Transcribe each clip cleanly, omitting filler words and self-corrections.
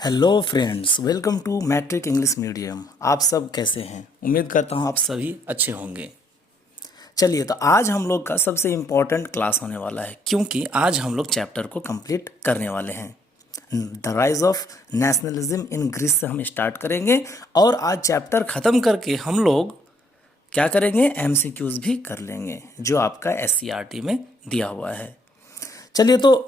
Hello friends, welcome to matric English medium. आप सब कैसे हैं? उम्मीद करता हूं आप सभी अच्छे होंगे। चलिए, तो आज हम लोग का सबसे इम्पोर्टेंट क्लास होने वाला है, क्योंकि आज हम लोग चैप्टर को कंप्लीट करने वाले हैं। The rise of nationalism in Greece से हम स्टार्ट करेंगे और आज चैप्टर ख़त्म करके हम लोग क्या करेंगे, एमसीक्यूज भी कर लेंगे जो आपका एससीईआरटी में दिया हुआ है। चलिए, तो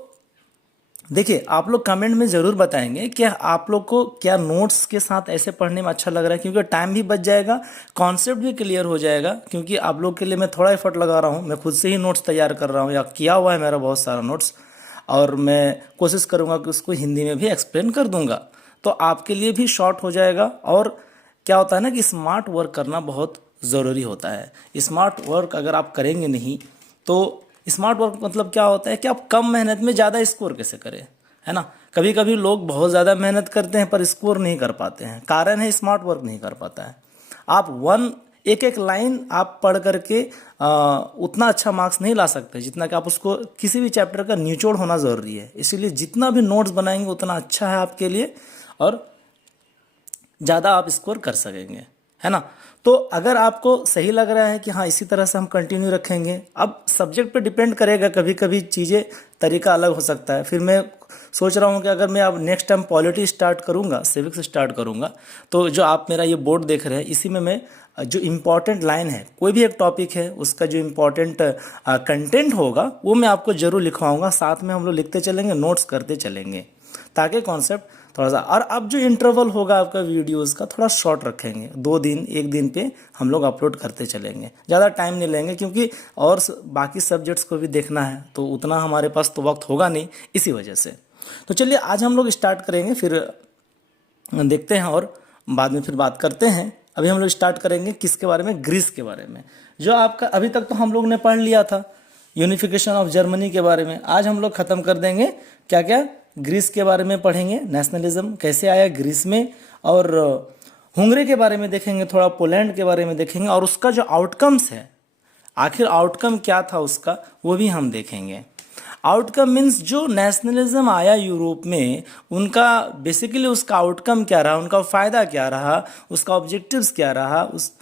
देखिए, आप लोग कमेंट में ज़रूर बताएंगे कि आप लोग को क्या नोट्स के साथ ऐसे पढ़ने में अच्छा लग रहा है, क्योंकि टाइम भी बच जाएगा, कॉन्सेप्ट भी क्लियर हो जाएगा। क्योंकि आप लोग के लिए मैं थोड़ा एफर्ट लगा रहा हूँ, मैं खुद से ही नोट्स तैयार कर रहा हूँ या किया हुआ है मेरा बहुत सारा नोट्स, और मैं कोशिश करूँगा कि उसको हिंदी में भी एक्सप्लेन कर दूंगा, तो आपके लिए भी शॉर्ट हो जाएगा। और क्या होता है ना कि स्मार्ट वर्क करना बहुत ज़रूरी होता है। स्मार्ट वर्क अगर आप करेंगे नहीं तो स्मार्ट वर्क मतलब क्या होता है कि आप कम मेहनत में ज़्यादा स्कोर कैसे करें, है ना। कभी कभी लोग बहुत ज़्यादा मेहनत करते हैं पर स्कोर नहीं कर पाते हैं, कारण है स्मार्ट वर्क नहीं कर पाता है। आप एक एक लाइन आप पढ़ करके उतना अच्छा मार्क्स नहीं ला सकते जितना कि आप उसको किसी भी चैप्टर का निचोड़ होना ज़रूरी है। इसीलिए जितना भी नोट्स बनाएंगे उतना अच्छा है आपके लिए और ज़्यादा आप स्कोर कर सकेंगे, है ना। तो अगर आपको सही लग रहा है कि हाँ इसी तरह से हम कंटिन्यू रखेंगे, अब सब्जेक्ट पे डिपेंड करेगा, कभी कभी चीज़ें तरीका अलग हो सकता है। फिर मैं सोच रहा हूँ कि अगर मैं अब नेक्स्ट टाइम पॉलिटी स्टार्ट करूँगा, सिविक्स स्टार्ट करूँगा, तो जो आप मेरा ये बोर्ड देख रहे हैं इसी में मैं जो इम्पॉर्टेंट लाइन है, कोई भी एक टॉपिक है उसका जो इम्पॉर्टेंट कंटेंट होगा वो मैं आपको ज़रूर लिखवाऊँगा। साथ में हम लोग लिखते चलेंगे, नोट्स करते चलेंगे, ताकि कॉन्सेप्ट थोड़ा सा। और अब जो इंटरवल होगा आपका वीडियोस का थोड़ा शॉर्ट रखेंगे, 2 दिन 1 दिन पे हम लोग अपलोड करते चलेंगे, ज़्यादा टाइम नहीं लेंगे, क्योंकि और बाकी सब्जेक्ट्स को भी देखना है तो उतना हमारे पास तो वक्त होगा नहीं, इसी वजह से। तो चलिए आज हम लोग स्टार्ट करेंगे, फिर देखते हैं और बाद में फिर बात करते हैं। अभी हम लोग स्टार्ट करेंगे किसके बारे में, ग्रीस के बारे में, जो आपका अभी तक तो हम लोग ने पढ़ लिया था यूनिफिकेशन ऑफ जर्मनी के बारे में। आज हम लोग ख़त्म कर देंगे क्या क्या, ग्रीस के बारे में पढ़ेंगे, नेशनलिज्म कैसे आया ग्रीस में, और हंगरी के बारे में देखेंगे, थोड़ा पोलैंड के बारे में देखेंगे, और उसका जो आउटकम्स है, आखिर आउटकम क्या था उसका, वो भी हम देखेंगे। आउटकम मीन्स जो नेशनलिज्म आया यूरोप में, उनका बेसिकली उसका आउटकम क्या रहा, उनका फ़ायदा क्या रहा, उसका ऑब्जेक्टिव्स क्या रहा, उस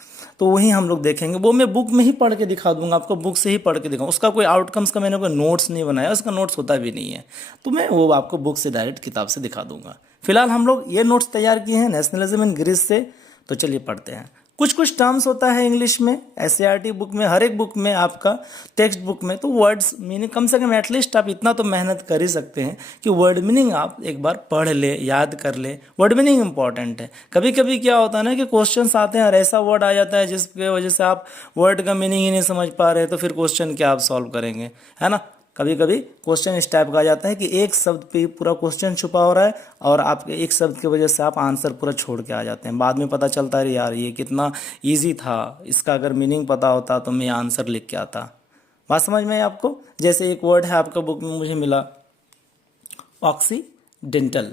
तो वही हम लोग देखेंगे। वो मैं बुक में ही पढ़ के दिखा दूंगा आपको, बुक से ही पढ़ के दिखाऊंगा। उसका कोई आउटकम्स का मैंने कोई नोट्स नहीं बनाया, उसका नोट्स होता भी नहीं है, तो मैं वो आपको बुक से डायरेक्ट किताब से दिखा दूंगा। फिलहाल हम लोग ये नोट्स तैयार किए हैं नेशनलिज्म इन ग्रीस से, तो चलिए पढ़ते हैं। कुछ कुछ टर्म्स होता है इंग्लिश में, एससीईआरटी बुक में, हर एक बुक में आपका टेक्स्ट बुक में, तो वर्ड्स मीनिंग कम से कम एटलीस्ट आप इतना तो मेहनत कर ही सकते हैं कि वर्ड मीनिंग आप एक बार पढ़ ले, याद कर ले। वर्ड मीनिंग इंपॉर्टेंट है। कभी कभी क्या होता है ना कि क्वेश्चंस आते हैं और ऐसा वर्ड आ जाता है जिसकी वजह से आप वर्ड का मीनिंग ही नहीं समझ पा रहे, तो फिर क्वेश्चन क्या आप सॉल्व करेंगे, है ना। कभी कभी क्वेश्चन इस टाइप का आ जाता है कि एक शब्द पे पूरा क्वेश्चन छुपा हो रहा है और आपके एक शब्द की वजह से आप आंसर पूरा छोड़ के आ जाते हैं। बाद में पता चलता है यार ये कितना इजी था, इसका अगर मीनिंग पता होता तो मैं आंसर लिख के आता। बात समझ में है आपको? जैसे एक वर्ड है आपका बुक में मुझे मिला, ऑक्सीडेंटल।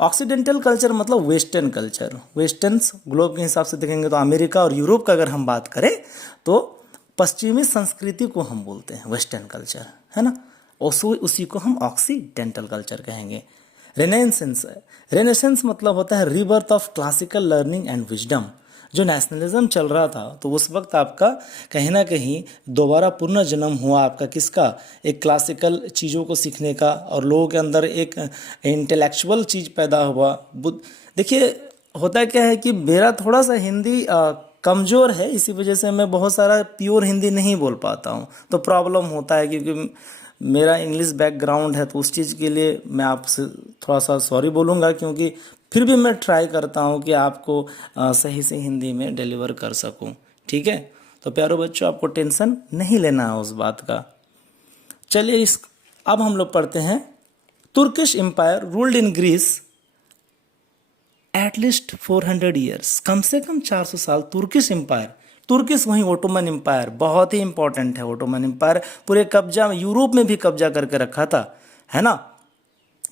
ऑक्सीडेंटल कल्चर मतलब वेस्टर्न कल्चर। वेस्टर्न ग्लोब के हिसाब से देखेंगे तो अमेरिका और यूरोप का अगर हम बात करें तो पश्चिमी संस्कृति को हम बोलते हैं वेस्टर्न कल्चर, है ना। उसी को हम ऑक्सीडेंटल कल्चर कहेंगे। रेनेसेंस, रेनेसेंस मतलब होता है rebirth of classical learning and wisdom. जो नेशनलिज्म चल रहा था तो उस वक्त आपका कहीं ना कहीं दोबारा पुनर्जन्म हुआ आपका, किसका, एक क्लासिकल चीज़ों को सीखने का, और लोगों के अंदर एक इंटेलेक्चुअल चीज़ पैदा हुआ। देखिए होता क्या है कि मेरा थोड़ा सा हिंदी कमज़ोर है, इसी वजह से मैं बहुत सारा प्योर हिंदी नहीं बोल पाता हूँ, तो प्रॉब्लम होता है, क्योंकि मेरा इंग्लिश बैकग्राउंड है, तो उस चीज़ के लिए मैं आपसे थोड़ा सा सॉरी बोलूँगा, क्योंकि फिर भी मैं ट्राई करता हूँ कि आपको सही से हिंदी में डिलीवर कर सकूँ, ठीक है। तो प्यारो बच्चों, आपको टेंशन नहीं लेना है उस बात का। चलिए अब हम लोग पढ़ते हैं। Turkish empire ruled in Greece at least 400 years. कम से कम 400 साल तुर्किश एम्पायर, तुर्किश वहीं ओटोमन एम्पायर, बहुत ही इंपॉर्टेंट है ओटोमन एम्पायर, पूरे कब्जा यूरोप में भी कब्जा करके रखा था, है ना।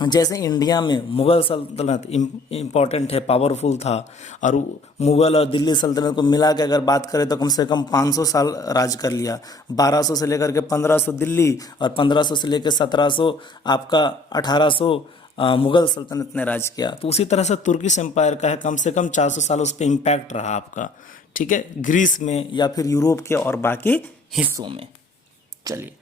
जैसे इंडिया में मुग़ल सल्तनत इम्पॉर्टेंट है, पावरफुल था, और मुग़ल और दिल्ली सल्तनत को मिला के अगर बात करें तो कम से कम 500 साल राज कर लिया। 1200 से लेकर के 1500 दिल्ली, और 1500 से लेकर 1700 आपका 1800 मुगल सल्तनत ने राज किया। तो उसी तरह से तुर्किश एम्पायर का है, कम से कम 400 साल उस पर इम्पैक्ट रहा आपका, ठीक है, ग्रीस में या फिर यूरोप के और बाकी हिस्सों में। चलिए,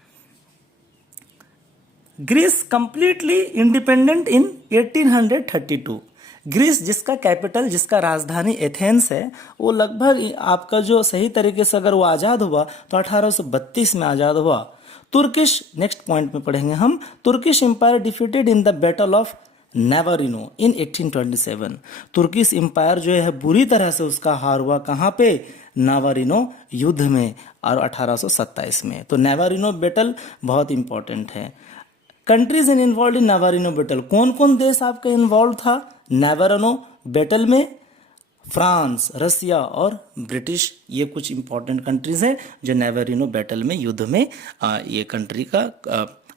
Greece completely independent in 1832। Greece जिसका कैपिटल, जिसका राजधानी एथेंस है, वो लगभग आपका जो सही तरीके से अगर वो आज़ाद हुआ तो 1832 में आज़ाद हुआ। तुर्किश, नेक्स्ट पॉइंट में पढ़ेंगे हम, Turkish empire defeated in the battle of Navarino in 1827। Turkish empire जो है बुरी तरह से उसका हार हुआ, कहाँ पे, नावारिनो युद्ध में, और 1827 में। तो नेवारिनो बैटल बहुत इंपॉर्टेंट है। Countries in involve in Navarino battle, कौन कौन देश आपका इन्वॉल्व था नावारिनो बैटल में? फ्रांस, रसिया और ब्रिटिश, ये कुछ इंपॉर्टेंट कंट्रीज हैं जो नावारिनो बैटल में, युद्ध में ये कंट्री का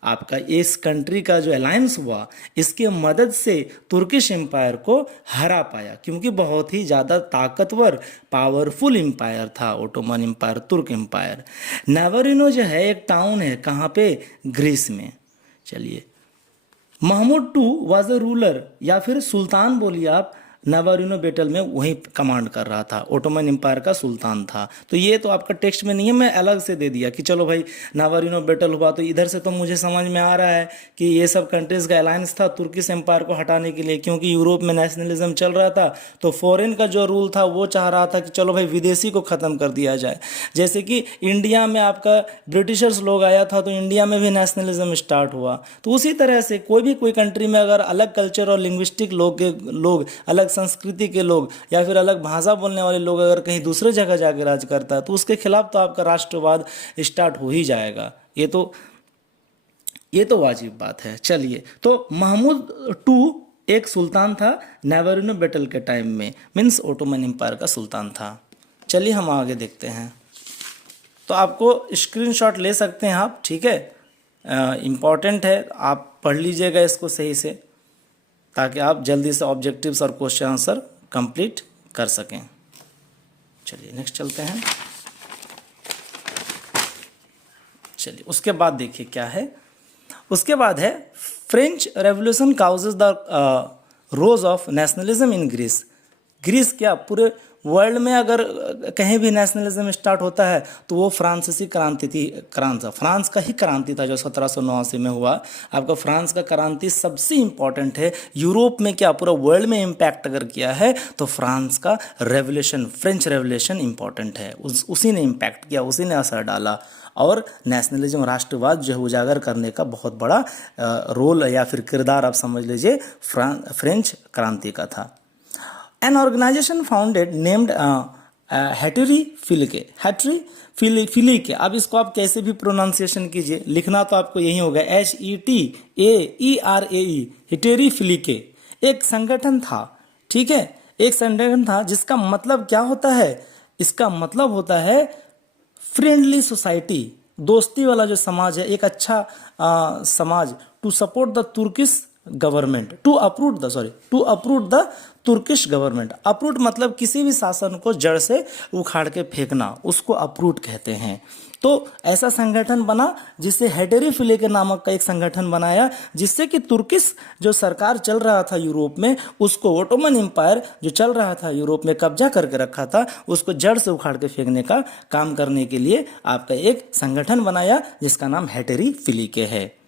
आपका, इस कंट्री का जो अलायंस हुआ, इसके मदद से तुर्किश एम्पायर को हरा पाया, क्योंकि बहुत ही ज़्यादा ताकतवर, पावरफुल एम्पायर था ओटोमन एम्पायर, तुर्क एम्पायर। नावारिनो जो है एक टाउन है, कहाँ पे, ग्रीस में। चलिए, Mahmud two was a ruler, या फिर सुल्तान बोलिए आप, नावारिनो बैटल में वही कमांड कर रहा था, ओटोमन एम्पायर का सुल्तान था। तो ये तो आपका टेक्स्ट में नहीं है, मैं अलग से दे दिया कि चलो भाई नावारिनो बैटल हुआ, तो इधर से तो मुझे समझ में आ रहा है कि ये सब कंट्रीज का अलायंस था तुर्किश एम्पायर को हटाने के लिए, क्योंकि यूरोप में नेशनलिज्म चल रहा था। तो फॉरेन का जो रूल था वो चाह रहा था कि चलो भाई विदेशी को ख़त्म कर दिया जाए। जैसे कि इंडिया में आपका ब्रिटिशर्स लोग आया था तो इंडिया में भी नेशनलिज्म स्टार्ट हुआ। तो उसी तरह से कोई कंट्री में अगर अलग कल्चर और लिंग्विस्टिक लोग अलग संस्कृति के लोग या फिर अलग भाषा बोलने वाले लोग अगर कहीं दूसरे जगह जाकर राज करता है तो उसके खिलाफ तो आपका राष्ट्रवाद स्टार्ट हो ही जाएगा। ये तो वाजिब बात है। चलिए, तो महमूद टू एक सुल्तान था नावारिनो बैटल के टाइम में, मीन्स ओटोमन एम्पायर का सुल्तान था। चलिए हम आगे देखते हैं। तो आपको स्क्रीनशॉट ले सकते हैं आप, ठीक है, इम्पॉर्टेंट है, आप पढ़ लीजिएगा इसको सही से, ताकि आप जल्दी से ऑब्जेक्टिव्स और क्वेश्चन आंसर कंप्लीट कर सकें। चलिए नेक्स्ट चलते हैं। चलिए, उसके बाद देखिए क्या है, उसके बाद है French revolution causes the rose of nationalism in Greece. Greece क्या, पूरे वर्ल्ड में अगर कहीं भी नेशनलिज्म स्टार्ट होता है तो वो फ्रांसीसी क्रांति फ्रांस का ही क्रांति था जो 1789 में हुआ। आपका फ्रांस का क्रांति सबसे इम्पॉर्टेंट है। यूरोप में क्या, पूरा वर्ल्ड में इम्पैक्ट अगर किया है तो फ्रांस का रेवोल्यूशन, फ्रेंच रेवोल्यूशन इम्पॉर्टेंट है। उसी ने इम्पैक्ट किया, उसी ने असर डाला, और नेशनलिज्म, राष्ट्रवाद जो है उजागर करने का बहुत बड़ा रोल या फिर किरदार आप समझ लीजिए फ्रेंच क्रांति का था। An organization founded named हैटरी फिलिके। अब इसको आप कैसे भी प्रोनाउंसिएशन कीजिए, लिखना तो आपको यही होगा HETAERAE, हैटरी फिलिके। एक संगठन था, ठीक है, एक संगठन था जिसका मतलब क्या होता है, इसका मतलब होता है फ्रेंडली सोसाइटी, दोस्ती वाला जो समाज है, एक अच्छा समाज, to support the Turkish government, to approve the Turkish government. अप्रूट मतलब किसी भी शासन को जड़ से उखाड़ के फेंकना, उसको अप्रूट कहते हैं। तो ऐसा संगठन बना जिससे हैटरी फिलिके नामक का एक संगठन बनाया, जिससे कि तुर्किश जो सरकार चल रहा था यूरोप में, उसको ओटोमन एम्पायर जो चल रहा था यूरोप में कब्जा करके रखा था, उसको जड़ से उखाड़ के फेंकने का काम करने के लिए आपका एक संगठन बनाया जिसका नाम हैटरी फिलिके है।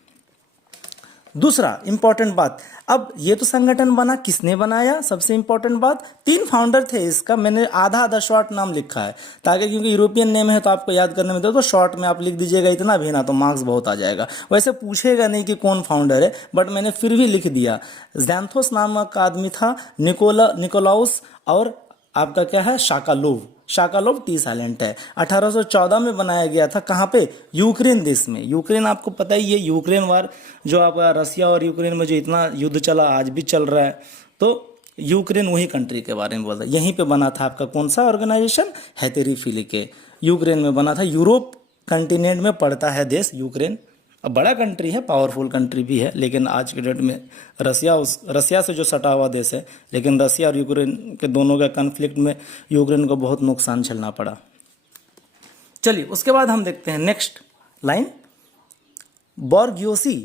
दूसरा इंपॉर्टेंट बात, अब ये तो संगठन बना, किसने बनाया, सबसे इंपॉर्टेंट बात, 3 फाउंडर थे इसका। मैंने आधा शॉर्ट नाम लिखा है ताकि, क्योंकि यूरोपियन नेम है तो आपको याद करने में तो शॉर्ट में आप लिख दीजिएगा, इतना भी ना तो मार्क्स बहुत आ जाएगा। वैसे पूछेगा नहीं कि कौन फाउंडर है, बट मैंने फिर भी लिख दिया। ज़ैंथोस नामक का आदमी था, निकोलाउस, और आपका क्या है, शाकालोव टी साइलेंट है। 1814 में बनाया गया था, कहाँ पे, यूक्रेन देश में। यूक्रेन आपको पता ही है, यूक्रेन वार जो आपका रसिया और यूक्रेन में जो इतना युद्ध चला, आज भी चल रहा है, तो यूक्रेन वही कंट्री के बारे में बोल रहा है। यहीं पे बना था आपका कौन सा ऑर्गेनाइजेशन, हैटरी फिलिके, यूक्रेन में बना था। यूरोप कंटिनेंट में पड़ता है देश यूक्रेन। अब बड़ा कंट्री है, पावरफुल कंट्री भी है, लेकिन आज के डेट में रसिया से जो सटा हुआ देश है, लेकिन रसिया और यूक्रेन के दोनों के कन्फ्लिक्ट में यूक्रेन को बहुत नुकसान झेलना पड़ा। चलिए उसके बाद हम देखते हैं नेक्स्ट लाइन, बोर्गियोसी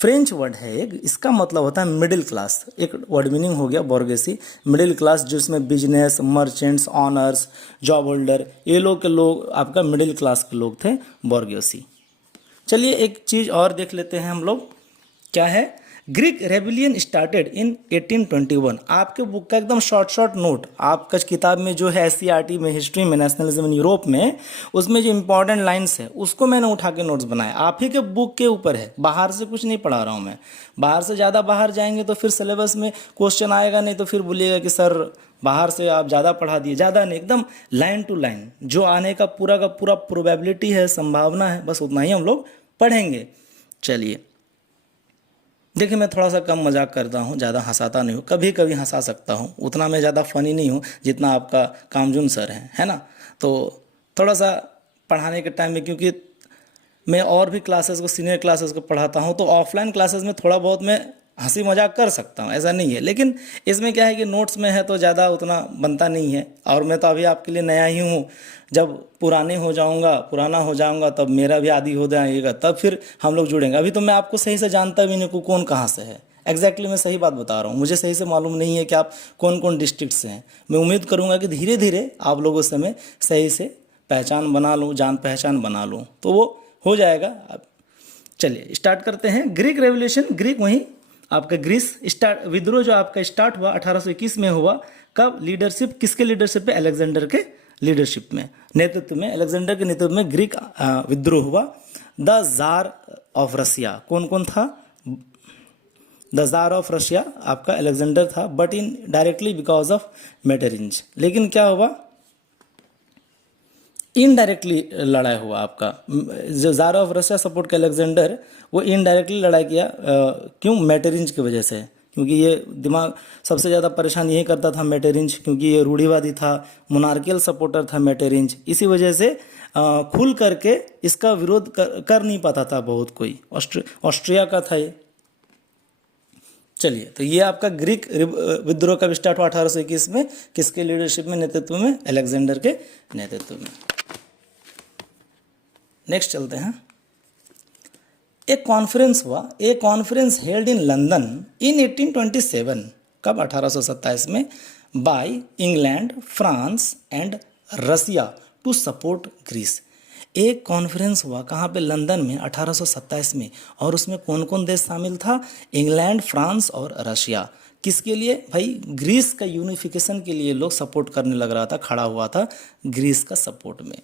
फ्रेंच वर्ड है एक, इसका मतलब होता है मिडिल क्लास। एक वर्ड मीनिंग हो गया बोर्गेसी, मिडिल क्लास, जिसमें business, merchants, honours, job holder, ये लोग के लोग आपका मिडिल क्लास के लोग थे बोर्गेसी। चलिए एक चीज़ और देख लेते हैं हम लोग, क्या है, ग्रीक रेबिलियन स्टार्टेड इन 1821। आपके बुक का एकदम शॉर्ट नोट, आपका किताब में जो है एससीईआरटी में, हिस्ट्री में, नेशनलिज्म इन यूरोप में, उसमें जो इंपॉर्टेंट लाइंस है उसको मैंने उठा के नोट्स बनाए। आप ही के बुक के ऊपर है, बाहर से कुछ नहीं पढ़ा रहा हूँ मैं। बाहर से ज़्यादा बाहर जाएंगे तो फिर सिलेबस में क्वेश्चन आएगा नहीं, तो फिर बोलिएगा कि सर बाहर से आप ज़्यादा पढ़ा दिए। ज़्यादा नहीं, एकदम लाइन टू लाइन जो आने का पूरा प्रोबेबिलिटी है, संभावना है, बस उतना ही हम लोग पढ़ेंगे। चलिए देखिए, मैं थोड़ा सा कम मजाक करता हूँ, ज़्यादा हंसाता नहीं हूँ, कभी कभी हंसा सकता हूँ, उतना मैं ज़्यादा फनी नहीं हूँ जितना आपका कामजुन सर है ना। तो थोड़ा सा पढ़ाने के टाइम में, क्योंकि मैं और भी क्लासेस को, सीनियर क्लासेस को पढ़ाता हूँ, तो ऑफलाइन क्लासेस में थोड़ा बहुत मैं हंसी मजाक कर सकता हूँ, ऐसा नहीं है। लेकिन इसमें क्या है कि नोट्स में है तो ज़्यादा उतना बनता नहीं है, और मैं तो अभी आपके लिए नया ही हूँ। जब पुराना हो जाऊँगा तब मेरा भी आदी हो जाएगा, तब फिर हम लोग जुड़ेंगे। अभी तो मैं आपको सही से जानता भी नहीं, कौन कहाँ से है। एग्जैक्टली मैं सही बात बता रहा हूँ, मुझे सही से मालूम नहीं है कि आप कौन कौन डिस्ट्रिक्ट से हैं। मैं उम्मीद करूँगा कि धीरे धीरे आप लोगों से मैं सही से पहचान बना लूँ, जान पहचान बना लूँ, तो वो हो जाएगा। अब चलिए स्टार्ट करते हैं। ग्रीक रेवोल्यूशन, ग्रीक वहीं आपका ग्रीस स्टार्ट, विद्रोह जो आपका स्टार्ट हुआ 1821 में हुआ। कब? लीडरशिप, किसके लीडरशिप पे? अलेक्जेंडर के लीडरशिप में, नेतृत्व में, अलेक्जेंडर के नेतृत्व में ग्रीक विद्रोह हुआ। द जार ऑफ रशिया, कौन कौन था? द जार ऑफ रशिया आपका अलेक्जेंडर था, but indirectly because of Metternich. लेकिन क्या हुआ? इनडायरेक्टली लड़ाई हुआ आपका। जो जार ऑफ रशिया सपोर्ट के अलेक्जेंडर, वो इनडायरेक्टली लड़ाई किया। क्यों? मेटरिंज की वजह से, क्योंकि ये दिमाग सबसे ज़्यादा परेशान यही करता था मेटरिंज, क्योंकि ये रूढ़िवादी था, मोनार्कियल सपोर्टर था मेटरिंज। इसी वजह से खुल करके इसका विरोध कर नहीं पाता था बहुत कोई। ऑस्ट्रिया का था ये। चलिए, तो ये आपका ग्रीक विद्रोह कब स्टार्ट हुआ? 1821 में। किसके लीडरशिप में, नेतृत्व में? अलेक्जेंडर के नेतृत्व में। नेक्स्ट चलते हैं। एक कॉन्फ्रेंस हुआ, a conference held in London in 1827। कब? 1827 में, by England, France and Russia to support Greece. एक कॉन्फ्रेंस हुआ कहाँ पे? लंदन में, 1827 में। और उसमें कौन कौन देश शामिल था? इंग्लैंड, फ्रांस और रशिया। किसके लिए भाई? ग्रीस का यूनिफिकेशन के लिए लोग सपोर्ट करने लग रहा था, खड़ा हुआ था ग्रीस का सपोर्ट में।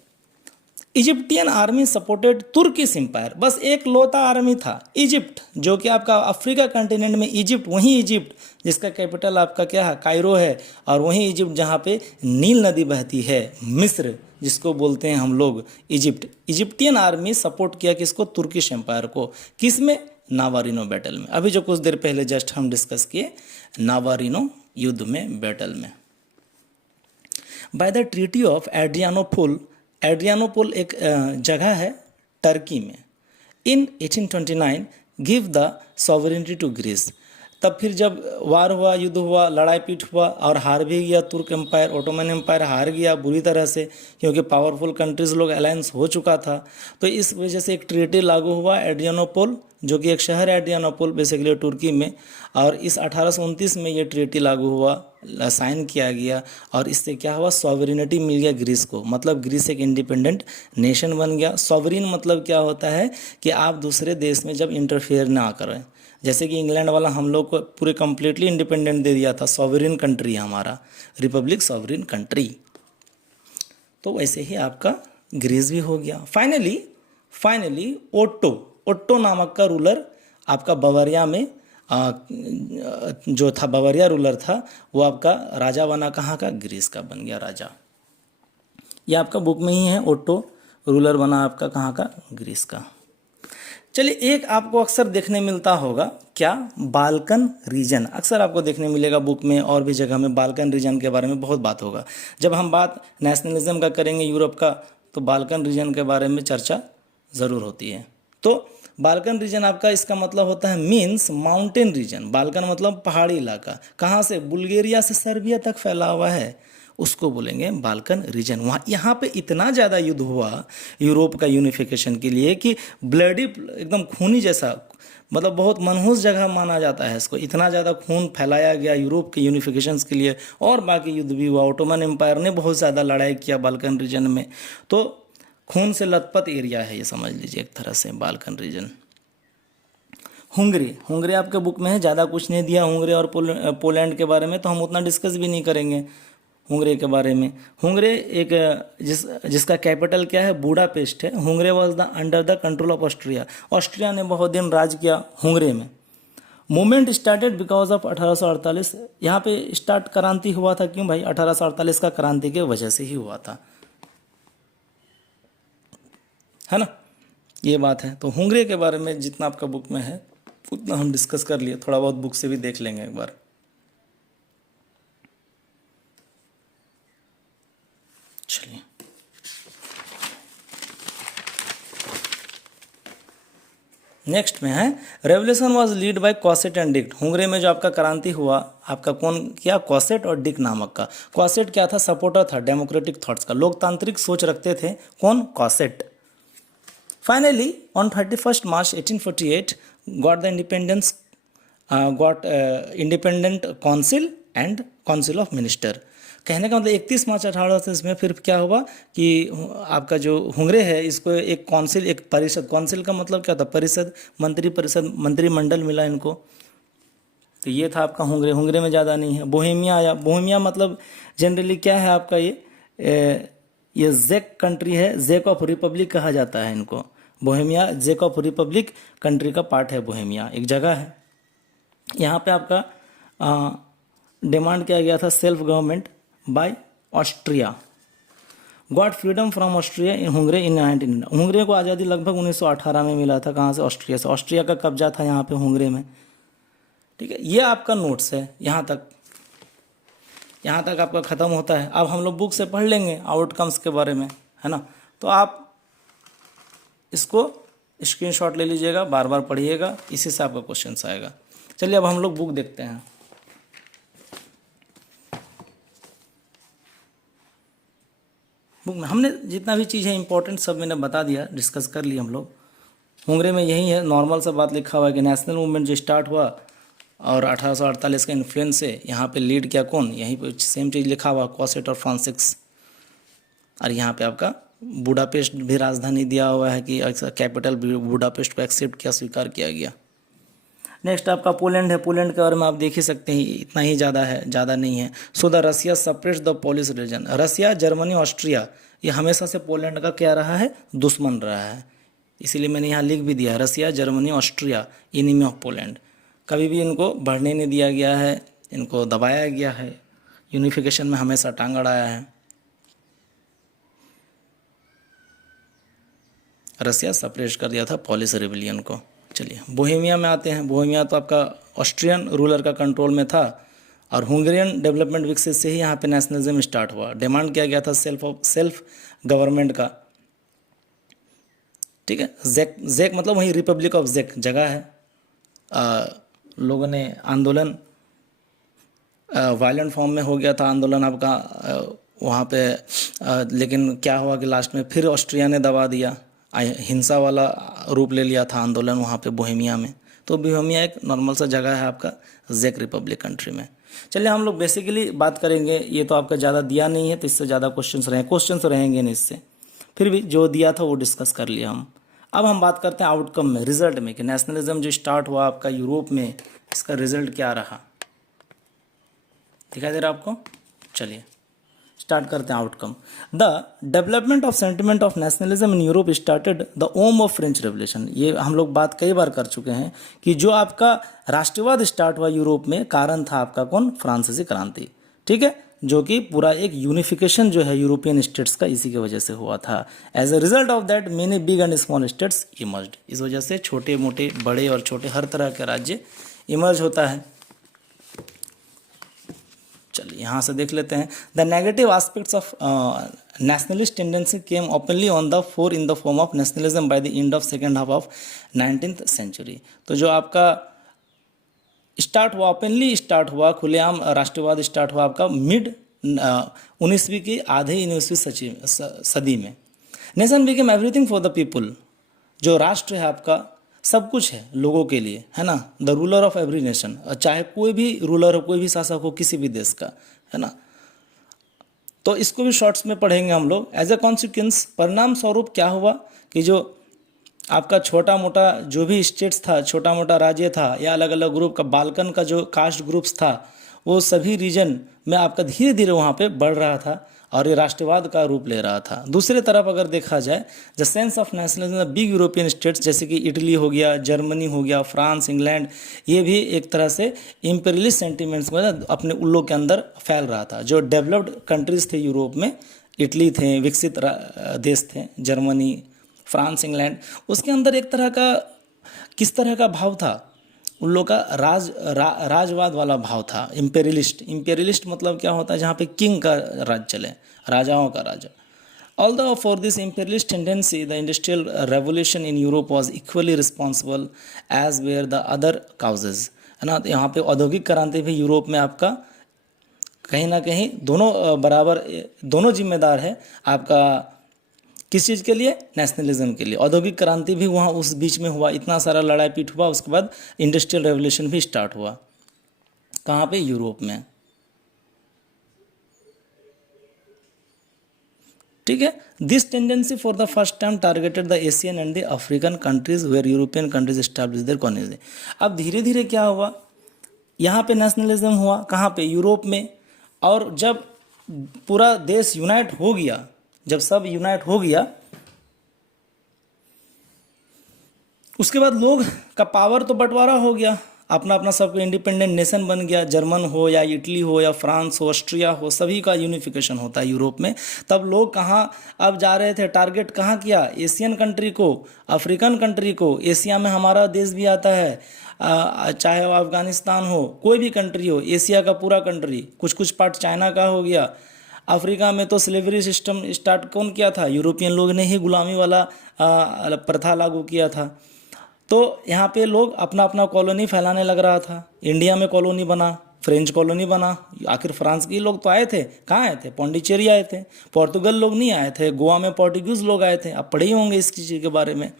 Egyptian army supported Turkish empire. बस एक लौता आर्मी था, इजिप्ट, जो कि आपका अफ्रीका कंटिनेंट में इजिप्ट, वहीं इजिप्ट जिसका कैपिटल आपका क्या है? कायरो है। और वहीं इजिप्ट जहाँ पे नील नदी बहती है, मिस्र जिसको बोलते हैं हम लोग इजिप्ट। इजिप्टियन आर्मी सपोर्ट किया किसको? तुर्किश एम्पायर को। किस में? नावारिनो बैटल में। अभी जो कुछ देर पहले जस्ट हम डिस्कस किए, नावारिनो युद्ध में, बैटल में। By the treaty of Adrianople, Adrianople एक जगह है टर्की में, in 1829 give the sovereignty to Greece. तब फिर जब वार हुआ, युद्ध हुआ, लड़ाई पीट हुआ और हार भी गया तुर्क एम्पायर, ओटोमन एम्पायर हार गया बुरी तरह से, क्योंकि पावरफुल कंट्रीज लोग अलायंस हो चुका था। तो इस वजह से एक ट्रीटी लागू हुआ एड्रियानोपोल, जो कि एक शहर है एड्रियानोपोल बेसिकली तुर्की में। और इस 1829 में ये ट्रीटी लागू हुआ, साइन किया गया, और इससे क्या हुआ? सॉवरेनिटी मिल गया ग्रीस को। मतलब ग्रीस एक इंडिपेंडेंट नेशन बन गया। सॉवरेन मतलब क्या होता है कि आप दूसरे देश में जब इंटरफेयर ना करें। जैसे कि इंग्लैंड वाला हम लोग को पूरे कंप्लीटली इंडिपेंडेंट दे दिया था, सॉवरेन कंट्री है हमारा, रिपब्लिक सॉवरेन कंट्री। तो वैसे ही आपका ग्रीस भी हो गया। फाइनली ओट्टो नामक का रूलर आपका बवारिया में, जो था बवारिया रूलर था, वो आपका राजा बना। कहाँ का? ग्रीस का बन गया राजा। ये आपका बुक में ही है, ओट्टो रूलर बना आपका कहाँ का? ग्रीस का। चलिए, एक आपको अक्सर देखने मिलता होगा, क्या? Balkan reason. अक्सर आपको देखने मिलेगा बुक में और भी जगह में, बाल्कन रीजन के बारे में बहुत बात होगा। जब हम बात नेशनलिज्म का करेंगे यूरोप का, तो बाल्कन रीजन के बारे में चर्चा ज़रूर होती है। तो बाल्कन रीजन आपका, इसका मतलब होता है मीन्स माउंटेन रीजन। बाल्कन मतलब पहाड़ी इलाका। कहाँ से? बुल्गारिया से सर्बिया तक फैला हुआ है, उसको बोलेंगे बाल्कन रीजन। वहाँ यहाँ पे इतना ज़्यादा युद्ध हुआ यूरोप का यूनिफिकेशन के लिए कि ब्लडी, एकदम खूनी जैसा, मतलब बहुत मनहूस जगह माना जाता है इसको। इतना ज़्यादा खून फैलाया गया यूरोप के यूनिफिकेशंस के लिए, और बाकी युद्ध भी हुआ। ओटोमन एम्पायर ने बहुत ज़्यादा लड़ाई किया बाल्कन रीजन में, तो खून से लथपथ एरिया है ये, समझ लीजिए एक तरह से बाल्कन रीजन। हंगरी आपके बुक में है, ज़्यादा कुछ नहीं दिया हंगरी और पोलैंड के बारे में, तो हम उतना डिस्कस भी नहीं करेंगे हंगरी के बारे में। हंगरी एक जिसका कैपिटल क्या है, बुडापेस्ट है। Hungary was the under the control of Austria. Austria ने बहुत दिन राज किया हंगरी में। Movement started because of 1848। यहाँ पे स्टार्ट क्रांति हुआ था, क्यों भाई? 1848 का क्रांति के वजह से ही हुआ था, है ना, ये बात है। तो हंगरी के बारे में जितना आपका बुक में है उतना हम डिस्कस कर लिए, थोड़ा बहुत बुक से भी देख लेंगे एक बार। चलिए, नेक्स्ट में है revolution was lead by कॉसेट and dict. Hungary में जो आपका क्रांति हुआ, आपका कौन किया? कॉसेट और डिक नामक का। कॉसेट क्या था? सपोर्टर था डेमोक्रेटिक थॉट्स का, लोकतांत्रिक सोच रखते थे। कौन? कॉसेट। Finally on 31 March 1848 got the independence, got independent council and council of minister. कहने का मतलब 31 मार्च 1830 में फिर क्या हुआ कि आपका जो हंगरी है इसको एक काउंसिल, एक परिषद, काउंसिल का मतलब क्या था? परिषद, मंत्री परिषद, मंत्रिमंडल मिला इनको। तो ये था आपका हंगरी। हंगरी में ज़्यादा नहीं है। बोहेमिया आया। बोहेमिया मतलब जनरली क्या है आपका, ये जेक कंट्री है, जेक ऑफ रिपब्लिक कहा जाता है इनको। Bohemia Jake of Republic country का पार्ट है बोहेमिया, एक जगह है। यहाँ पे आपका डिमांड किया गया था self government by Austria. Got freedom from Austria in Hungary in 19। Hungary को आज़ादी लगभग 1918 में मिला था। कहाँ से? ऑस्ट्रिया से। ऑस्ट्रिया का कब्जा था यहाँ पे हंगरी में। ठीक है, ये आपका नोट्स है यहाँ तक आपका ख़त्म होता है। अब हम लोग बुक से पढ़ लेंगे आउटकम्स के बारे में, है ना। तो आप इसको स्क्रीनशॉट ले लीजिएगा, बार बार पढ़िएगा, इसी से आपका क्वेश्चन आएगा। चलिए अब हम लोग बुक देखते हैं। बुक में हमने जितना भी चीज़ है इंपॉर्टेंट सब मैंने बता दिया, डिस्कस कर लिया हम लोग। हंगरी में यही है, नॉर्मल सा बात लिखा हुआ है कि नेशनल मूवमेंट जो स्टार्ट हुआ और 1848 का इन्फ्लुएंस से यहाँ पे लीड किया कौन? यहीं पे सेम चीज़ लिखा हुआ, कॉसेट और फ्रांसिक्स। और यहाँ पे आपका बुडापेस्ट भी राजधानी दिया हुआ है कि कैपिटल बुडापेस्ट को एक्सेप्ट किया, स्वीकार किया गया। नेक्स्ट आपका पोलैंड है। पोलैंड के बारे में आप देख ही सकते हैं, इतना ही ज़्यादा है, ज़्यादा नहीं है। So the Russia separates the Polish region. Russia, Germany, Austria ये हमेशा से पोलैंड का क्या रहा है? दुश्मन रहा है। इसीलिए मैंने यहाँ लिख भी दिया Russia, Germany, Austria enemy of Poland. कभी भी इनको बढ़ने नहीं दिया गया है, इनको दबाया गया है, यूनिफिकेशन में हमेशा टांग अड़ाया है। रसिया सेपरेट कर दिया था पॉलिश रिबेलियन को। चलिए बोहेमिया में आते हैं। बोहेमिया तो आपका ऑस्ट्रियन रूलर का कंट्रोल में था और हंगेरियन डेवलपमेंट विकसित से ही यहाँ पे नेशनलिज्म स्टार्ट हुआ। डिमांड किया गया था सेल्फ गवर्नमेंट का। ठीक है, जेक मतलब वही रिपब्लिक ऑफ जेक जगह है। लोगों ने आंदोलन वायलेंट फॉर्म में हो गया था आंदोलन आपका वहाँ पे, लेकिन क्या हुआ कि लास्ट में फिर ऑस्ट्रिया ने दबा दिया, हिंसा वाला रूप ले लिया था आंदोलन वहाँ पे बोहेमिया में। तो बोहेमिया एक नॉर्मल सा जगह है आपका जेक रिपब्लिक कंट्री में। चलिए हम लोग बेसिकली बात करेंगे, ये तो आपका ज़्यादा दिया नहीं है तो इससे ज़्यादा क्वेश्चन रहेंगे नहीं इससे, फिर भी जो दिया था वो डिस्कस कर लिया हम। अब हम बात करते हैं आउटकम में, रिजल्ट में, कि नेशनलिज्म जो स्टार्ट हुआ आपका यूरोप में, इसका रिजल्ट क्या रहा। दिखाई दे रहा आपको? चलिए स्टार्ट करते हैं outcome. The development of sentiment of nationalism in Europe started the home of French revolution. ये हम लोग बात कई बार कर चुके हैं कि जो आपका राष्ट्रवाद स्टार्ट हुआ यूरोप में, कारण था आपका कौन? फ्रांसीसी क्रांति। ठीक है, जो कि पूरा एक यूनिफिकेशन जो है यूरोपियन स्टेट्स का इसी की वजह से हुआ था। As a result of that many big and small states emerged. इस वजह से छोटे मोटे, बड़े और छोटे हर तरह के राज्य इमर्ज होता है। चलिए यहाँ से देख लेते हैं। The negative aspects of nationalist tendency came openly on the fore in the form of nationalism by the end of second half of 19th century. तो जो आपका स्टार्ट हुआ, ओपनली स्टार्ट हुआ, खुलेआम राष्ट्रवाद स्टार्ट हुआ आपका मिड 19वीं की आधे 19वीं सदी में। Nation became everything for the people. जो राष्ट्र है आपका सब कुछ है लोगों के लिए, है ना, the ruler of every nation, चाहे कोई भी रूलर हो, कोई भी शासक हो किसी भी देश का, है ना। तो इसको भी शॉर्ट्स में पढ़ेंगे हम लोग। एज ए कॉन्सिक्वेंस, परिणाम स्वरूप क्या हुआ कि जो आपका छोटा मोटा जो भी स्टेट्स था, छोटा मोटा राज्य था, या अलग अलग ग्रुप का, बाल्कन का जो कास्ट ग्रुप्स था, वो सभी रीजन में आपका धीरे धीरे वहाँ पे बढ़ रहा था और ये राष्ट्रवाद का रूप ले रहा था। दूसरी तरफ अगर देखा जाए, the sense of nationalism, big European states जैसे कि इटली हो गया, जर्मनी हो गया, फ्रांस, इंग्लैंड, ये भी एक तरह से इम्पेरियलिस्ट सेंटिमेंट्स को अपने उन लोग के अंदर फैल रहा था। जो डेवलप्ड कंट्रीज थे यूरोप में, इटली थे, विकसित देश थे, जर्मनी, फ्रांस, इंग्लैंड, उसके अंदर एक तरह का किस तरह का भाव था, उन लोग का राजवाद वाला भाव था, इम्पेरियलिस्ट। इम्पेरियलिस्ट मतलब क्या होता है, जहाँ पे किंग का राज चले, राजाओं का राजा। Although for this imperialist tendency, the industrial revolution in Europe was equally responsible as were the other causes, है ना। तो यहाँ पे औद्योगिक क्रांति भी यूरोप में आपका कहीं ना कहीं दोनों बराबर, दोनों जिम्मेदार है आपका। किस चीज़ के लिए? नेशनलिज्म के लिए। औद्योगिक क्रांति भी वहाँ उस बीच में हुआ, इतना सारा लड़ाई पीट हुआ, उसके बाद इंडस्ट्रियल रेवोल्यूशन भी स्टार्ट हुआ। कहाँ पे? यूरोप में। ठीक है। This tendency for the first time targeted the Asian and the African countries where European countries establish their colony. अब धीरे धीरे क्या हुआ, यहाँ पे नेशनलिज्म हुआ, कहाँ पे? यूरोप में। और जब पूरा देश यूनाइट हो गया, जब सब यूनाइट हो गया, उसके बाद लोग का पावर तो बंटवारा हो गया, अपना अपना सबको इंडिपेंडेंट नेशन बन गया। जर्मन हो या इटली हो या फ्रांस हो, ऑस्ट्रिया हो, सभी का यूनिफिकेशन होता है यूरोप में। तब लोग कहाँ अब जा रहे थे? टारगेट कहाँ किया? एशियन कंट्री को, अफ्रीकन कंट्री को। एशिया में हमारा देश भी आता है, चाहे वो अफगानिस्तान हो, कोई भी कंट्री हो, एशिया का पूरा कंट्री, कुछ कुछ पार्ट चाइना का हो गया। अफ्रीका में तो स्लेवरी सिस्टम स्टार्ट कौन किया था? यूरोपियन लोग ने ही गुलामी वाला प्रथा लागू किया था। तो यहाँ पे लोग अपना अपना कॉलोनी फैलाने लग रहा था। इंडिया में कॉलोनी बना, फ्रेंच कॉलोनी बना। आखिर फ्रांस के लोग तो आए थे, कहाँ आए थे? पौंडीचेरी आए थे। पोर्तुगल लोग नहीं आए थे, गोवा में पोर्टुगीज लोग आए थे। आप पढ़े ही होंगे इस चीज़ के बारे में।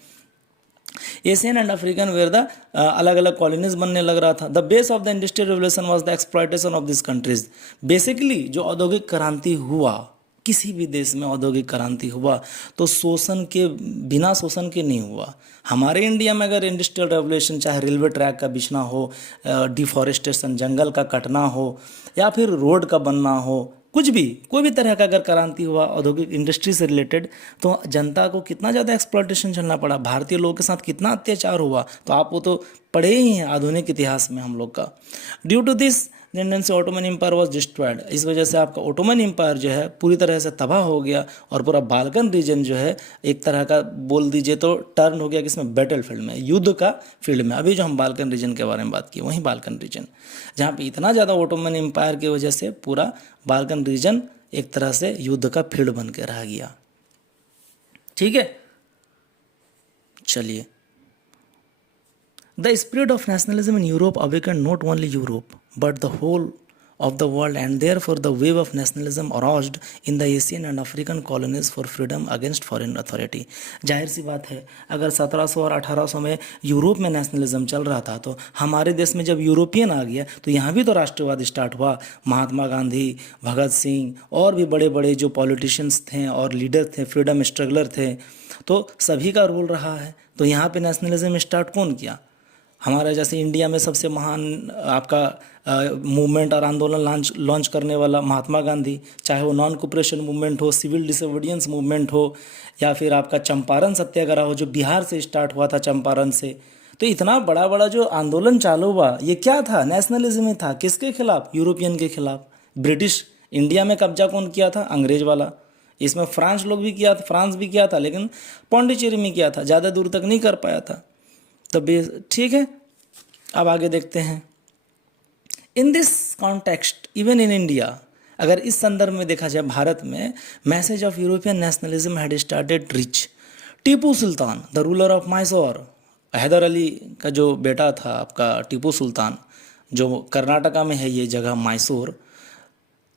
Asian and African where the अलग अलग कॉलोनीज बनने लग रहा था। The base of the industrial revolution was the exploitation of this countries. Basically जो औद्योगिक क्रांति हुआ, किसी भी देश में औद्योगिक क्रांति हुआ तो शोषण के, बिना शोषण के नहीं हुआ। हमारे इंडिया में अगर इंडस्ट्रियल रेवोल्यूशन, चाहे रेलवे ट्रैक का बिछना हो, डिफॉरेस्टेशन, जंगल का कटना हो, या फिर रोड का बनना हो, कुछ भी, कोई भी तरह का अगर क्रांति हुआ औद्योगिक इंडस्ट्री से रिलेटेड, तो जनता को कितना ज़्यादा एक्सप्लॉयटेशन झेलना पड़ा, भारतीय लोगों के साथ कितना अत्याचार हुआ, तो आप वो तो पढ़े ही हैं आधुनिक इतिहास में हम लोग का। Due to this tendency Ottoman empire was destroyed. इस वजह से आपका ऑटोमन एम्पायर जो है पूरी तरह से तबाह हो गया, और पूरा बाल्कन रीजन जो है एक तरह का बोल दीजिए तो टर्न हो गया किसमें? बैटल फील्ड में, युद्ध का फील्ड में। अभी जो हम बाल्कन रीजन के बारे में बात की, वही बाल्कन रीजन, जहाँ पे इतना ज़्यादा ऑटोमन एम्पायर की वजह से पूरा बाल्कन रीजन एक तरह से युद्ध का फील्ड बन के रह गया। ठीक है, चलिए। The spirit of nationalism in Europe awakened not only Europe but the whole of the world, and therefore the wave of nationalism aroused in the Asian and African colonies for freedom against foreign authority। जाहिर सी बात है, अगर 1700 और 1800 में Europe में nationalism चल रहा था, तो हमारे देश में जब यूरोपियन आ गया तो यहाँ भी तो राष्ट्रवाद स्टार्ट हुआ। महात्मा गांधी, भगत सिंह और भी बड़े बड़े जो पॉलिटिशियंस थे और लीडर थे, फ्रीडम स्ट्रगलर थे, तो सभी का रोल रहा है। तो यहाँ पे नेशनलिज्म स्टार्ट कौन किया? हमारे जैसे इंडिया में सबसे महान आपका मूवमेंट और आंदोलन लॉन्च करने वाला महात्मा गांधी, चाहे वो नॉन कोऑपरेशन मूवमेंट हो, सिविल डिसोबीडियंस मूवमेंट हो, या फिर आपका चंपारण सत्याग्रह हो जो बिहार से स्टार्ट हुआ था, चंपारण से। तो इतना बड़ा बड़ा जो आंदोलन चालू हुआ, ये क्या था? नेशनलिज्म ही था। किसके खिलाफ? यूरोपियन के खिलाफ। ब्रिटिश इंडिया में कब्जा कौन किया था? अंग्रेज वाला। इसमें फ्रांस लोग भी किया था, फ्रांस भी किया था, लेकिन पौंडीचेरी में किया था, ज़्यादा दूर तक नहीं कर पाया था। तो ठीक है, अब आगे देखते हैं। In this context even in India, अगर इस संदर्भ में देखा जाए भारत में, message of European nationalism had started reach. Tipu Sultan, the ruler of Mysore, Hyder Ali का जो बेटा था आपका टीपू सुल्तान, जो कर्नाटका में है ये जगह मैसूर,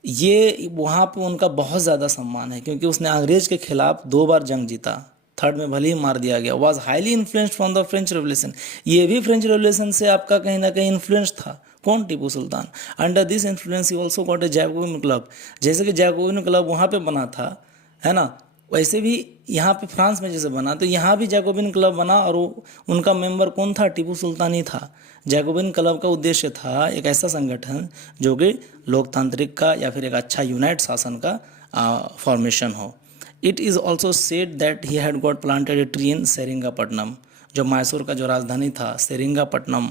ये वहाँ पे उनका बहुत ज़्यादा सम्मान है, क्योंकि उसने अंग्रेज के खिलाफ 2 बार जंग जीता। थर्ड में भले ही मार दिया गया। Was highly influenced from the French revolution, ये भी फ्रेंच रेवोल्यूशन से आपका कहीं ना कहीं इन्फ्लुएंस था। कौन? Tipu Sultan. Under this influence he also got a Jacobin club, जैसे कि जैकोबिन क्लब वहाँ पे बना था, है ना, वैसे भी यहाँ पे फ्रांस में जैसे बना, तो यहाँ भी जैकोबिन क्लब बना, और उनका मेंबर कौन था? टीपू सुल्तान ही था। जैकोबिन क्लब का उद्देश्य था एक ऐसा संगठन जो कि लोकतांत्रिक का या फिर एक अच्छा यूनाइट शासन का फॉर्मेशन हो। It is also said that he had got planted a tree in Seringapatam, जो मैसूर का जो राजधानी था सेरिंगापट्टनम,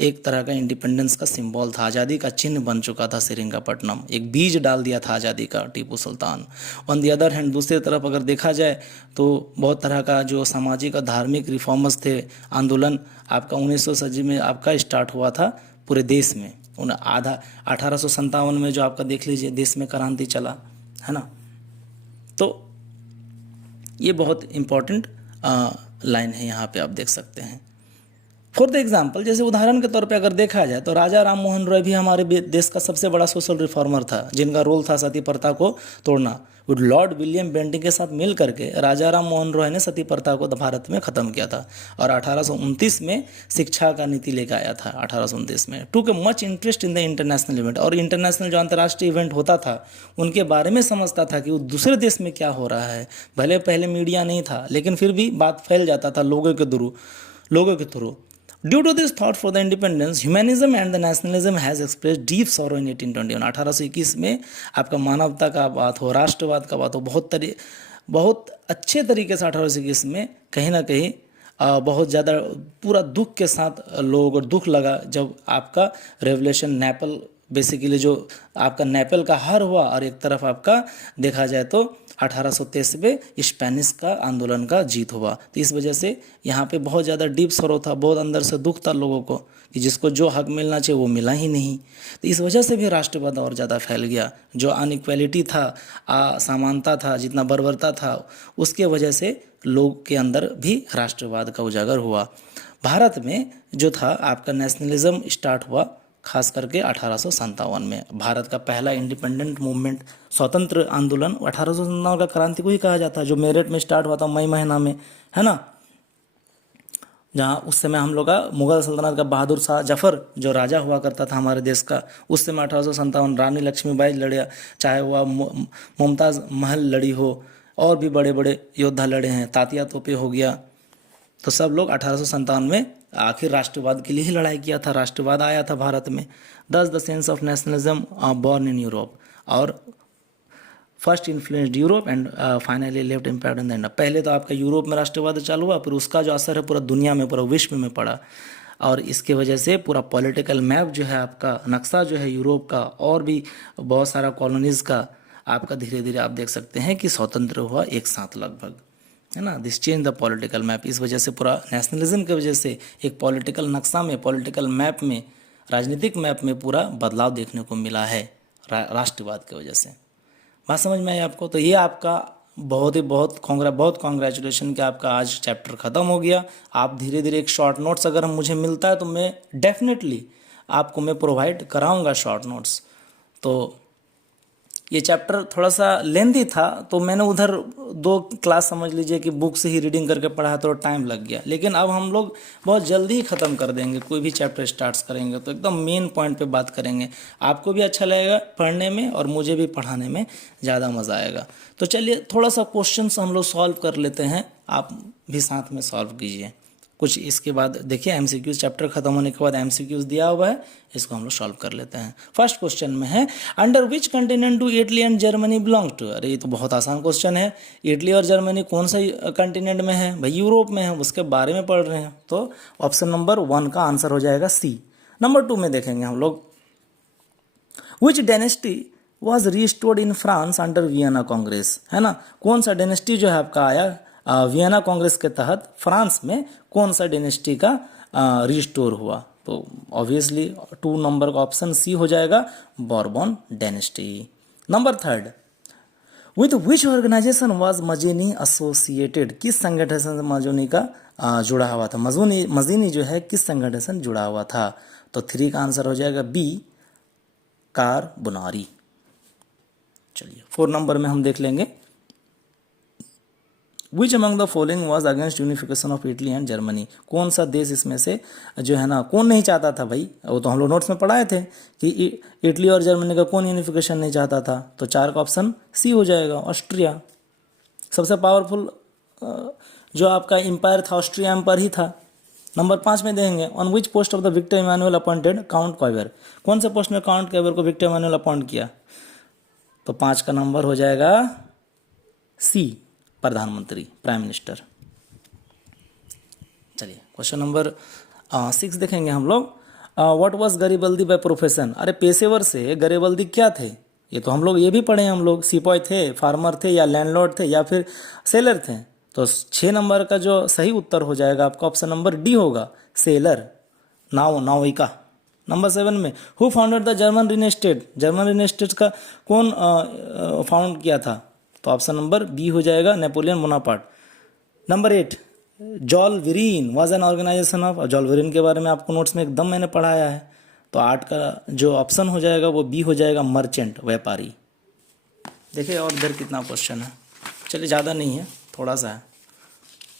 एक तरह का इंडिपेंडेंस का सिंबल था, आज़ादी का चिन्ह बन चुका था सेरिंगापट्टनम, एक बीज डाल दिया था आज़ादी का Tipu Sultan. On the other hand, दूसरी तरफ अगर देखा जाए तो बहुत तरह का जो सामाजिक और धार्मिक रिफॉर्मर्स थे, आंदोलन आपका 1900 सदी में आपका स्टार्ट हुआ था पूरे देश में। उन आधा 1857 में जो आपका देख लीजिए देश में क्रांति चला, है ना। तो ये बहुत इम्पोर्टेंट लाइन है, यहाँ पे आप देख सकते हैं। फॉर द एग्जाम्पल, जैसे उदाहरण के तौर पे अगर देखा जाए तो राजा राम मोहन रॉय भी हमारे देश का सबसे बड़ा सोशल रिफॉर्मर था, जिनका रोल था सती प्रथा को तोड़ना। लॉर्ड विलियम बेंटिंग के साथ मिल करके राजा राम मोहन रॉय ने सती प्रथा को भारत में ख़त्म किया था, और 1829 में शिक्षा का नीति लेकर आया था। 1829 में टूक much interest in the international event, और इंटरनेशनल जो अंतर्राष्ट्रीय इवेंट होता था उनके बारे में समझता था कि वो दूसरे देश में क्या हो रहा है। भले पहले मीडिया नहीं था, लेकिन फिर भी बात फैल जाता था लोगों के through. Due to this thought for the independence, humanism and the nationalism has expressed deep sorrow in 1821। 1821 में आपका मानवता का बात हो, राष्ट्रवाद का बात हो, बहुत अच्छे तरीके से 1821 में कहीं ना कहीं बहुत ज़्यादा पूरा दुख के साथ लोगों को दुख लगा जब आपका रेवोल्यूशन नेपल, बेसिकली जो आपका नेपल का हार हुआ, और एक तरफ आपका देखा जाए तो 1823 में स्पेनिश का आंदोलन का जीत हुआ। तो इस वजह से यहाँ पे बहुत ज़्यादा डीप सरो था, बहुत अंदर से दुख था लोगों को कि जिसको जो हक मिलना चाहिए वो मिला ही नहीं। तो इस वजह से भी राष्ट्रवाद और ज़्यादा फैल गया। जो अनइक्वलिटी था, असमानता था, जितना बर्बरता था, उसके वजह से लोग के अंदर भी राष्ट्रवाद का उजागर हुआ। भारत में जो था आपका नेशनलिज्म स्टार्ट हुआ खास करके 1857 में। भारत का पहला इंडिपेंडेंट मूवमेंट, स्वतंत्र आंदोलन 1857 का क्रांति को ही कहा जाता है, जो मेरठ में स्टार्ट हुआ था मई महीना में, है ना। जहाँ उस समय हम लोग का मुगल सल्तनत का बहादुर शाह जफर जो राजा हुआ करता था हमारे देश का, उस समय 1857 रानी लक्ष्मीबाई लड़िया, चाहे वह मुमताज़ महल लड़ी हो, और भी बड़े बड़े योद्धा लड़े हैं, तात्या तोपे हो गया। तो सब लोग 1857 में आखिर राष्ट्रवाद के लिए ही लड़ाई किया था, राष्ट्रवाद आया था भारत में। This the sense of nationalism born in Europe, और first influenced Europe and finally left impact in the India. पहले तो आपका यूरोप में राष्ट्रवाद चालू हुआ, फिर उसका जो असर है पूरा दुनिया में, पूरा विश्व में पड़ा, और इसके वजह से पूरा पॉलिटिकल मैप जो है आपका, नक्शा जो है यूरोप का और भी बहुत सारा कॉलोनीज़ का आपका धीरे धीरे आप देख सकते हैं कि स्वतंत्र हुआ एक साथ लगभग, है ना। This change the political map. इस वजह से पूरा नेशनलिज्म की वजह से एक पॉलिटिकल नक्शा में, पॉलिटिकल मैप में, राजनीतिक मैप में पूरा बदलाव देखने को मिला है राष्ट्रवाद की वजह से। बात समझ में आई आपको? तो ये आपका बहुत कॉन्ग्रेचुलेशन कि आपका आज चैप्टर ख़त्म हो गया। आप धीरे धीरे एक शॉर्ट नोट्स अगर मुझे मिलता है तो मैं डेफिनेटली आपको मैं प्रोवाइड कराऊंगा शॉर्ट नोट्स। तो ये चैप्टर थोड़ा सा लेंदी था, तो मैंने उधर 2 क्लास समझ लीजिए कि बुक से ही रीडिंग करके पढ़ा, तो टाइम लग गया। लेकिन अब हम लोग बहुत जल्दी ही ख़त्म कर देंगे। कोई भी चैप्टर स्टार्ट करेंगे तो एकदम मेन पॉइंट पे बात करेंगे, आपको भी अच्छा लगेगा पढ़ने में और मुझे भी पढ़ाने में ज़्यादा मज़ा आएगा। तो चलिए थोड़ा सा क्वेश्चन हम लोग सॉल्व कर लेते हैं, आप भी साथ में सॉल्व कीजिए कुछ। इसके बाद देखिए एमसीक्यूज चैप्टर खत्म होने के बाद एमसीक्यूज दिया हुआ है, इसको हम लोग सॉल्व कर लेते हैं। फर्स्ट क्वेश्चन में है, under which continent do Italy and Germany belong to. अरे ये तो बहुत आसान क्वेश्चन है। इटली और जर्मनी कौन सा कंटिनेंट में है भाई? यूरोप में है, उसके बारे में पढ़ रहे हैं। तो ऑप्शन नंबर 1 का आंसर हो जाएगा सी। नंबर 2 में देखेंगे हम लोग, विच dynasty was restored in France under Vienna Congress, है ना। कौन सा डायनेस्टी जो है आपका आया वियना कांग्रेस के तहत, फ्रांस में कौन सा डायनेस्टी का रिस्टोर हुआ? तो ऑब्वियसली 2 नंबर का ऑप्शन सी हो जाएगा, Bourbon dynasty. Number 3, with which organisation was Mazzini associated. किस संगठन से मजीनी का जुड़ा हुआ था? मजीनी जो है किस संगठन से जुड़ा हुआ था? तो 3 का आंसर हो जाएगा बी, कारबोनारी। चलिए 4 नंबर में हम देख लेंगे, which among the following was against unification of Italy and Germany, कौन सा देश इसमें से जो है ना कौन नहीं चाहता था भाई, वो तो हम लोग नोट्स में पढ़ाए थे कि इटली और जर्मनी का कौन यूनिफिकेशन नहीं चाहता था, तो 4 का ऑप्शन सी हो जाएगा, ऑस्ट्रिया। सबसे पावरफुल जो आपका एम्पायर था ऑस्ट्रिया एम्पायर ही था। नंबर 5 में देंगे, on which post of the Victor Emmanuel appointed count Cavour, कौन से पोस्ट में काउंट क्वाइबर को विक्टर इमानुएल अपॉइंट किया, तो 5 का नंबर हो जाएगा सी, प्रधानमंत्री, प्राइम मिनिस्टर। चलिए क्वेश्चन नंबर 6 देखेंगे हम लोग। व्हाट वाज गरीबल्दी बाय प्रोफेशन, अरे पेशेवर से गरीबल्दी क्या थे, ये तो हम लोग ये भी पढ़े हैं हम लोग, सिपाही थे, फार्मर थे, या लैंडलॉर्ड थे, या फिर सेलर थे। तो 6 नंबर का जो सही उत्तर हो जाएगा आपका ऑप्शन नंबर डी होगा, सेलर, नाविका। नंबर 7 में, who founded the German Rhine state, German Rhine state का कौन फाउंड किया था, तो ऑप्शन नंबर बी हो जाएगा, Napoleon Bonaparte. Number 8, Zollverein was an organization of, Zollverein के बारे में आपको नोट्स में एकदम मैंने पढ़ाया है, तो 8 का जो ऑप्शन हो जाएगा वो बी हो जाएगा, मर्चेंट, व्यापारी। देखिए और इधर कितना क्वेश्चन है, चलिए ज़्यादा नहीं है, थोड़ा सा है।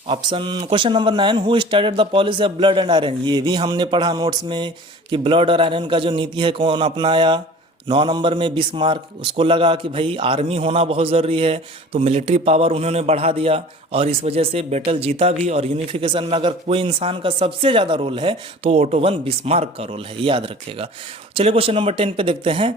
Option question number 9, who started the policy of blood and iron, ये भी हमने पढ़ा नोट्स में कि ब्लड और आयरन का जो नीति है कौन अपनाया। 9 नंबर में बिस्मार्क, उसको लगा कि भाई आर्मी होना बहुत ज़रूरी है, तो मिलिट्री पावर उन्होंने बढ़ा दिया और इस वजह से बैटल जीता भी। और यूनिफिकेशन में अगर कोई इंसान का सबसे ज़्यादा रोल है तो ओटो वन बिस्मार्क का रोल है, याद रखिएगा। चलिए क्वेश्चन नंबर 10 पे देखते हैं,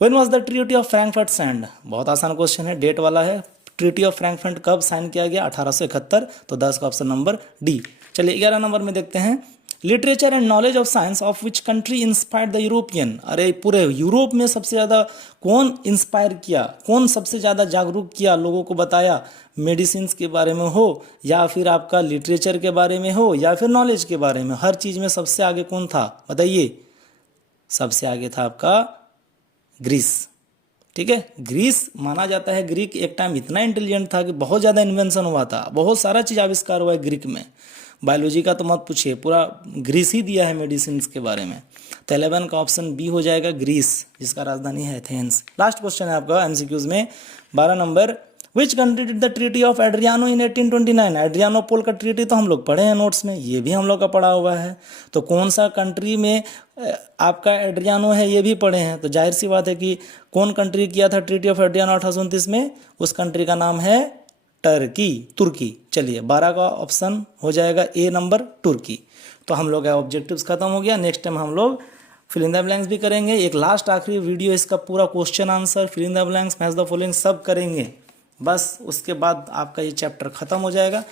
when was the treaty of Frankfurt signed, बहुत आसान क्वेश्चन है, डेट वाला है। ट्रीटी ऑफ फ्रैंकफर्ट कब साइन किया गया, 1871, तो 10 का ऑप्शन नंबर डी। चलिए 11 नंबर में देखते हैं, literature and knowledge of science of which country inspired the European, अरे पूरे यूरोप में सबसे ज़्यादा कौन इंस्पायर किया, कौन सबसे ज़्यादा जागरूक किया, लोगों को बताया, मेडिसिन के बारे में हो या फिर आपका लिटरेचर के बारे में हो या फिर नॉलेज के बारे में, हर चीज़ में सबसे आगे कौन था बताइए, सबसे आगे था आपका ग्रीस। ठीक है, ग्रीस माना जाता है, ग्रीक एक टाइम इतना इंटेलिजेंट था कि बहुत ज़्यादा इन्वेंशन हुआ था, बहुत सारा चीज़ आविष्कार हुआ है ग्रीक में। बायोलॉजी का तो मत पूछिए, पूरा ग्रीस ही दिया है मेडिसिन के बारे में। तो 11 का ऑप्शन बी हो जाएगा, ग्रीस, जिसका राजधानी है एथेंस। लास्ट क्वेश्चन है आपका एमसीक्यूज में 12 number, which country did the treaty of Adriano in 1829, Adrianople का ट्रीटी तो हम लोग पढ़े हैं नोट्स में, ये भी हम लोग का पढ़ा हुआ है, तो कौन सा कंट्री में आपका एड्रियानो है ये भी पढ़े हैं, तो जाहिर सी बात है कि कौन कंट्री किया था ट्रीटी ऑफ एड्रियानो 1829 में, उस कंट्री का नाम है टर्की, तुर्की। चलिए 12 का ऑप्शन हो जाएगा ए नंबर, तुर्की। तो हम लोग का ऑब्जेक्टिव्स खत्म हो गया। नेक्स्ट टाइम हम लोग फिल इन द ब्लैंक्स भी करेंगे, एक लास्ट आखिरी वीडियो इसका पूरा question answer, fill in the blanks, match the following सब करेंगे, बस उसके बाद आपका ये चैप्टर खत्म हो जाएगा।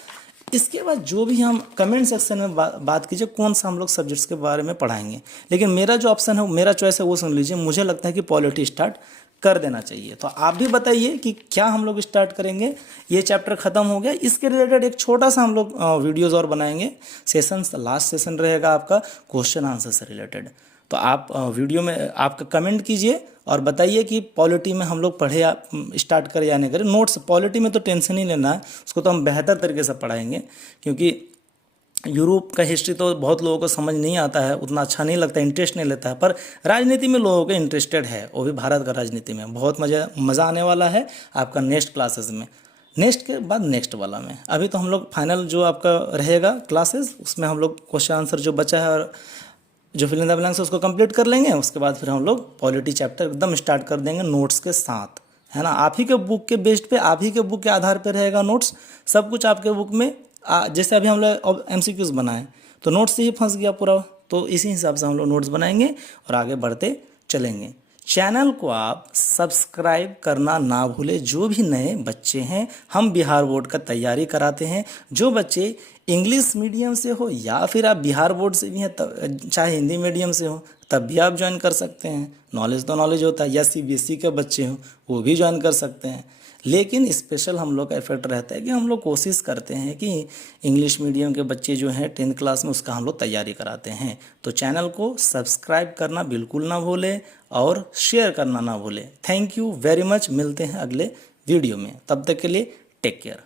इसके बाद जो भी हम कमेंट सेक्शन में बात कीजिए कौन सा हम लोग सब्जेक्ट्स के बारे में पढ़ाएंगे, लेकिन मेरा जो ऑप्शन है, मेरा चॉइस है वो सुन लीजिए, मुझे लगता है कि पॉलिटी स्टार्ट कर देना चाहिए। तो आप भी बताइए कि क्या हम लोग स्टार्ट करेंगे। ये चैप्टर खत्म हो गया, इसके रिलेटेड एक छोटा सा हम लोग वीडियोज़ और बनाएंगे, सेशन लास्ट सेशन रहेगा आपका क्वेश्चन आंसर से रिलेटेड। तो आप वीडियो में आपका कमेंट कीजिए और बताइए कि पॉलिटी में हम लोग पढ़े या स्टार्ट करें या नहीं करें। नोट्स पॉलिटी में तो टेंशन ही लेना है, उसको तो हम बेहतर तरीके से पढ़ाएंगे, क्योंकि यूरोप का हिस्ट्री तो बहुत लोगों को समझ नहीं आता है, उतना अच्छा नहीं लगता, इंटरेस्ट नहीं लेता है, पर राजनीति में लोगों को इंटरेस्टेड है, वो भी भारत का राजनीति में। बहुत मज़ा आने वाला है आपका नेक्स्ट क्लासेस में, नेक्स्ट के बाद नेक्स्ट वाला में। अभी तो हम लोग फाइनल जो आपका रहेगा क्लासेस, उसमें हम लोग क्वेश्चन आंसर जो बचा है और जो फिल इन द ब्लैंक्स उसको कंप्लीट कर लेंगे। उसके बाद फिर हम लोग पॉलिटी चैप्टर एकदम स्टार्ट कर देंगे नोट्स के साथ, है ना। आप ही के बुक के बेस्ड पे, आप ही के बुक के आधार पे रहेगा नोट्स, सब कुछ आपके बुक में। जैसे अभी हम लोग एमसीक्यूज बनाए तो नोट्स से ही फंस गया पूरा, तो इसी हिसाब से हम लोग नोट्स बनाएंगे और आगे बढ़ते चलेंगे। चैनल को आप सब्सक्राइब करना ना भूलें। जो भी नए बच्चे हैं, हम बिहार बोर्ड का तैयारी कराते हैं। जो बच्चे इंग्लिश मीडियम से हो या फिर आप बिहार बोर्ड से भी हैं, चाहे हिंदी मीडियम से हो, तब भी आप ज्वाइन कर सकते हैं। नॉलेज तो नॉलेज होता है, या सीबीएसई के बच्चे हो वो भी ज्वाइन कर सकते हैं। लेकिन स्पेशल हम लोग का इफेक्ट रहता है कि हम लोग कोशिश करते हैं कि इंग्लिश मीडियम के बच्चे जो हैं 10th क्लास में, उसका हम लोग तैयारी कराते हैं। तो चैनल को सब्सक्राइब करना बिल्कुल ना भूलें और शेयर करना ना भूलें। थैंक यू वेरी मच, मिलते हैं अगले वीडियो में, तब तक के लिए टेक केयर।